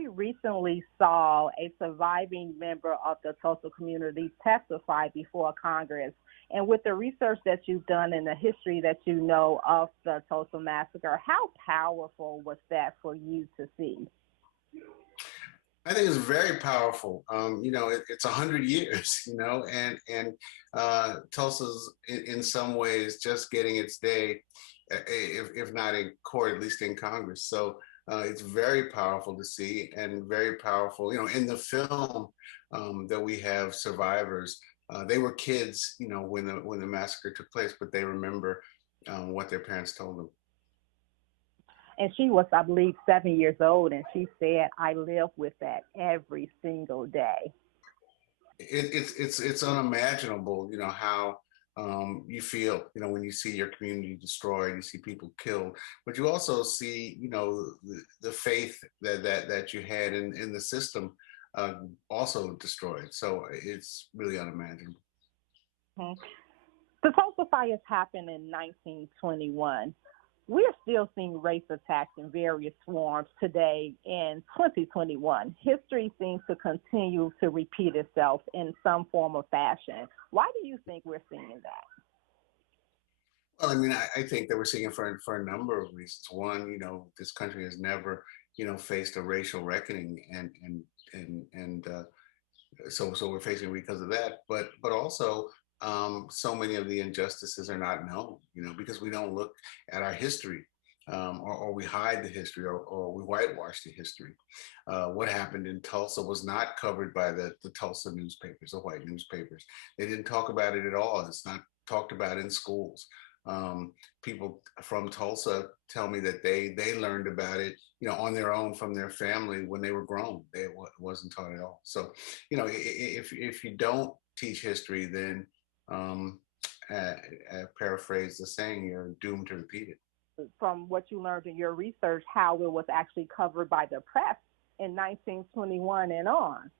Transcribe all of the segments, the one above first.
we recently saw a surviving member of the Tulsa community testify before Congress. And with the research that you've done and the history that you know of the Tulsa Massacre, how powerful was that for you to see? I think it's very powerful. It's 100 years, and Tulsa's in some ways just getting its day, if not in court, at least in Congress. So it's very powerful to see, and very powerful. In the film that we have survivors, they were kids, when the massacre took place, but they remember what their parents told them. And she was, I believe, 7 years old, and she said, "I live with that every single day." It's unimaginable, how you feel, when you see your community destroyed, you see people killed, but you also see, the faith that you had in the system also destroyed. So it's really unimaginable. Mm-hmm. The Tulsa fires happened in 1921. We're still seeing race attacks in various forms today in 2021. History seems to continue to repeat itself in some form or fashion. Why do you think we're seeing that? Well, I think that we're seeing it for a number of reasons. One, this country has never, faced a racial reckoning, and so we're facing it because of that. But also, so many of the injustices are not known, because we don't look at our history, or we hide the history, or we whitewash the history. What happened in Tulsa was not covered by the Tulsa newspapers, the white newspapers. They didn't talk about it at all. It's not talked about in schools. People from Tulsa tell me that they learned about it, on their own from their family when they were grown. It wasn't taught at all. So, if you don't teach history, then paraphrase the saying, you're doomed to repeat it. From what you learned in your research, how it was actually covered by the press in 1921 and on.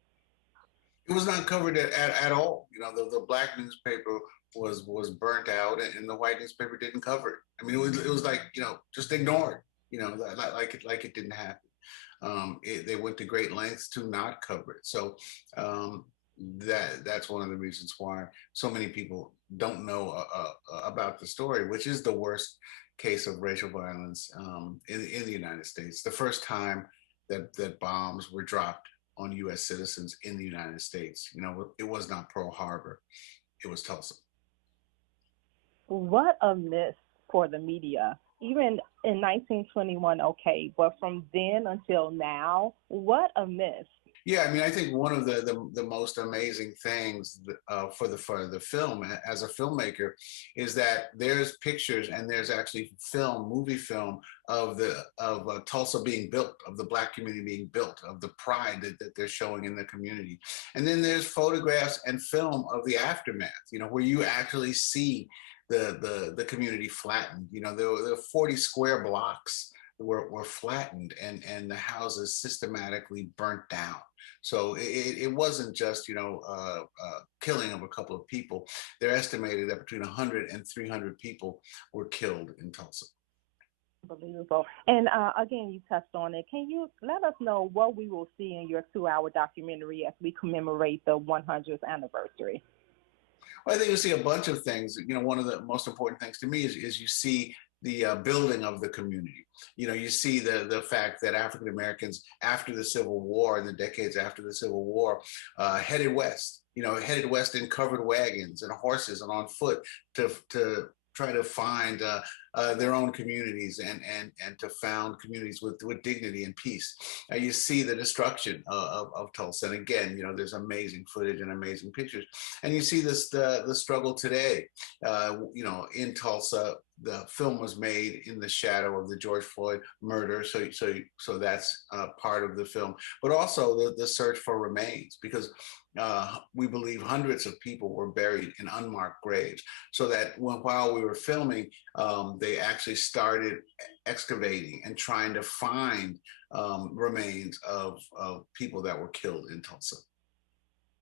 It was not covered at all. The black newspaper was burnt out, and the white newspaper didn't cover it. It was like, just ignore it, like it didn't happen. They went to great lengths to not cover it. So that's one of the reasons why so many people don't know about the story, which is the worst case of racial violence in the United States. The first time that bombs were dropped on U.S. citizens in the United States, it was not Pearl Harbor, it was Tulsa. What a miss for the media. Even in 1921, okay, but from then until now, what a miss. Yeah, I think one of the most amazing things for the film as a filmmaker is that there's pictures, and there's actually movie film of Tulsa being built, of the black community being built, of the pride that they're showing in the community. And then there's photographs and film of the aftermath, where you actually see the community flattened. There were 40 square blocks were flattened, and the houses systematically burnt down. So it wasn't just, killing of a couple of people. They're estimated that between 100 and 300 people were killed in Tulsa. Unbelievable. And again, you touched on it. Can you let us know what we will see in your 2-hour documentary as we commemorate the 100th anniversary? Well, I think you'll see a bunch of things. One of the most important things to me is you see the building of the community. You see the fact that African Americans after the Civil War, in the decades after the Civil War, headed west. Headed west in covered wagons and horses and on foot to try to find their own communities and to found communities with dignity and peace. You see the destruction of Tulsa, and again, there's amazing footage and amazing pictures, and you see the struggle today. In Tulsa, the film was made in the shadow of the George Floyd murder, so that's part of the film, but also the search for remains, because we believe hundreds of people were buried in unmarked graves. So that while we were filming, they actually started excavating and trying to find remains of people that were killed in Tulsa.